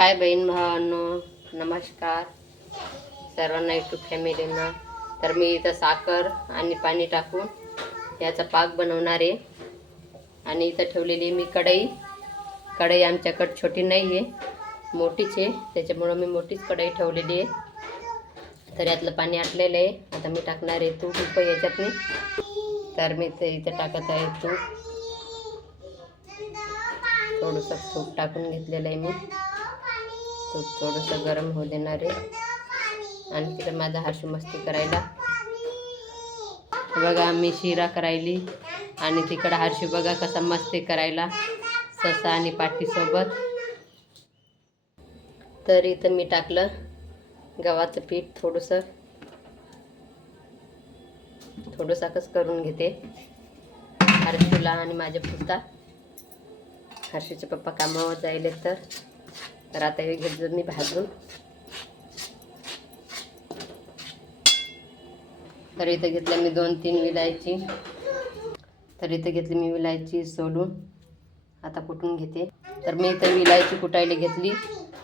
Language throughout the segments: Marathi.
हाय बहीण भावांनो नमस्कार. सर्वांना यूट्यूब फॅमिलींना तर मी इथं साखर आणि पाणी टाकून याचा पाक बनवणार आहे. आणि इथं ठेवलेली आहे मी कढई. कढई आमच्याकडे छोटी नाही आहे मोठीच आहे. त्याच्यामुळं मी मोठीच कढई ठेवलेली आहे. तर यातलं पाणी आटलेलं आहे. आता मी टाकणार आहे तूप उप याच्यातनी. तर मी ते इथं टाकत आहे तूप. थोडंसं तूप टाकून घेतलेलं आहे मी. तूप थोडंसं गरम होऊ देणार आहे. आणि तिकडे माझा हर्ष मस्ती करायला. बघा मी शिरा करायली. आणि तिकडं हर्षू बघा कसा मस्ती करायला ससा आणि पाठीसोबत तर इथं मी टाकलं गव्हाचं पीठ थोडंसं. थोडंसं कसं करून घेते. हर्षूला आणि माझ्या पुरता. हर्षूचे पप्पा कामावर जायले तर. तर आता हे घेतलं मी भाजून. तर इथं घेतलं मी दोन तीन विलायची. तर इथं घेतली मी विलायची सोडून. आता कुठून घेते. तर मी इथं विलायची कुटायला घेतली.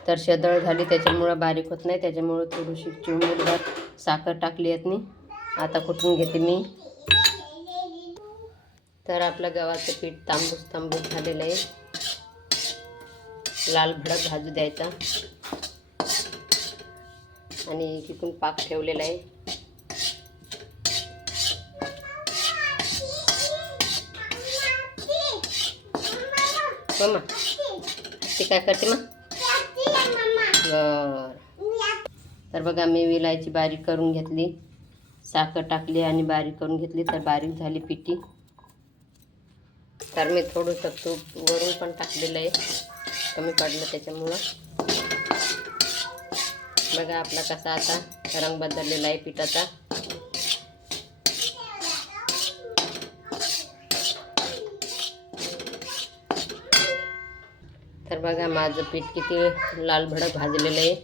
तर शेदळ झाली त्याच्यामुळं बारीक होत नाही. त्याच्यामुळं थोडीशी चिमूटभर साखर टाकली आहेत मी. आता कुठून घेते मी. तर आपलं गव्हाचं पीठ तांबूस तांबूस झालेलं आहे. लाल भडक भाजू द्यायचा. आणि तिथून पाक ठेवलेला आहे. मम्मा ते काय करते मग? बर. तर बघा मी विलायची बारीक करून घेतली. साखर टाकली आणि बारीक करून घेतली तर बारीक झाली पिठी. तर मी थोडंसं तूप वरून पण टाकलेलं आहे. कमी पडलं त्याच्यामुळं. बघा आपला कसा आता रंग बदललेला आहे पिठाचा. तर बघा माझं पीठ किती लाल भडक भाजलेलं आहे.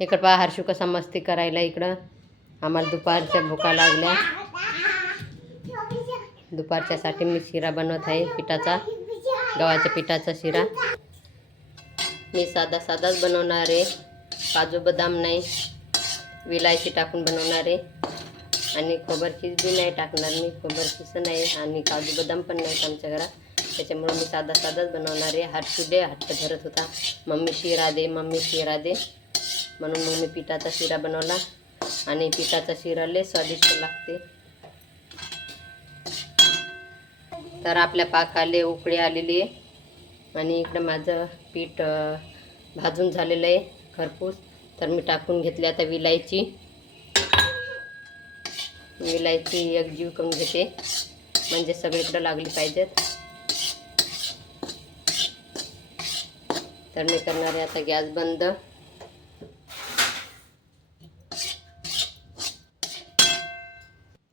इकडं पहा हर्षू कसा मस्ती करायला इकडं. आम्हाला दुपारच्या भुका लागल्या. दुपारच्यासाठी मी शिरा बनवत आहे पिठाचा गव्हाच्या पिठाचा शिरा. मी साधा साधाच बनवणार आहे काजू बदाम नाही विलायची टाकून बनवणार आहे. आणि खोबरचीज बी नाही टाकणार मी खोबरचीच नाही आणि काजू बदाम पण नाहीत आमच्या घरात. त्याच्यामुळे मी साधा साधाच बनवणार आहे. हर्षू दे हट्ट धरत होता. मम्मी शिरा दे मम्मी शिरा दे. म्हणून मग मी पिठाचा शिरा बनवला. आणि पिठाचा शिरा लय स्वादिष्ट लागते. तर आपल्या पाकाले उकळी आलेली आहे. आणि इकडं माझं पीठ भाजून झालेलं आहे खरपूस. तर मी टाकून घेतली आता विलायची. विलायची एकजीव करून घेते. म्हणजे सगळीकडं लागली पाहिजेत. तर मी करणार आहे आता गॅस बंद.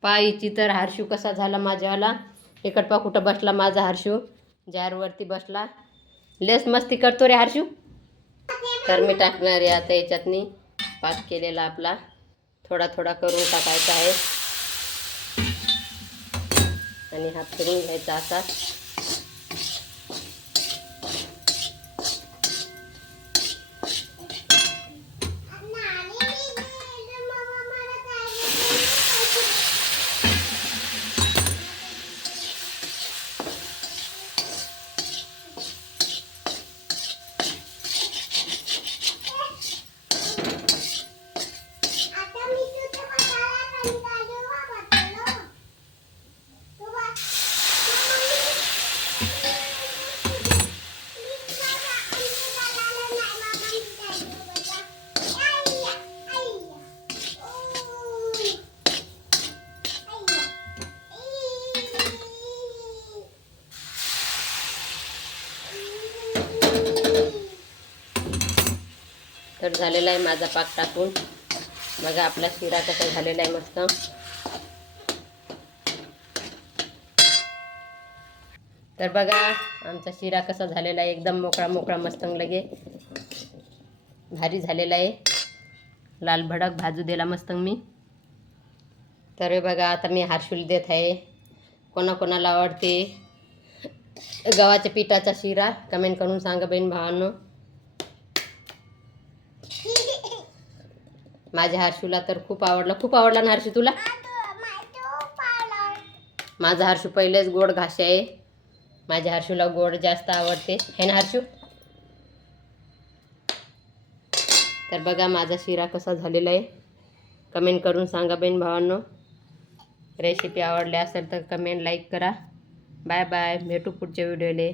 पायीची तर हारशू कसा झाला माझ्यावाला? इकडपा कुठं बसला माझा हारशू जारवरती बसला. लेस मस्ती करतो रे हारशू तर मी टाकणार आहे आता याच्यातनी. पाक केलेला आपला. थोडा थोडा करून टाकायचा आहे. आणि हा फिरून घ्यायचा असा. तर झालेला आहे माझा पाक टाकून. बघा आपला शिरा कसा झालेला आहे मस्त. तर बघा आमचा शिरा कसा झालेला आहे. एकदम मोकळा मोकळा मस्त लगे भारी झालेला आहे. लाल भडक भाजू दिला मस्त मी. तर बघा आता मी हारशुल देत आहे. कोणाकोणाला आवडते? गव्हाच्या पिठाचा शिरा कमेंट करून सांगा बहीण भावांनो. माझ्या हर्षूला तर खूप आवडला. खूप आवडला ना हर्षू तुला? माझा हर्षू पहिलेच गोड घासे आहे. माझ्या हर्षूला गोड जास्त आवडते. है ना हर्षू? तर बघा माझा शिरा कसा झालेला आहे. कमेंट करून सांगा बहीण भावांनो. रेसिपी आवडली असेल तर कमेंट लाईक करा. Bye bye. भेटू पुढच्या व्हिडिओले.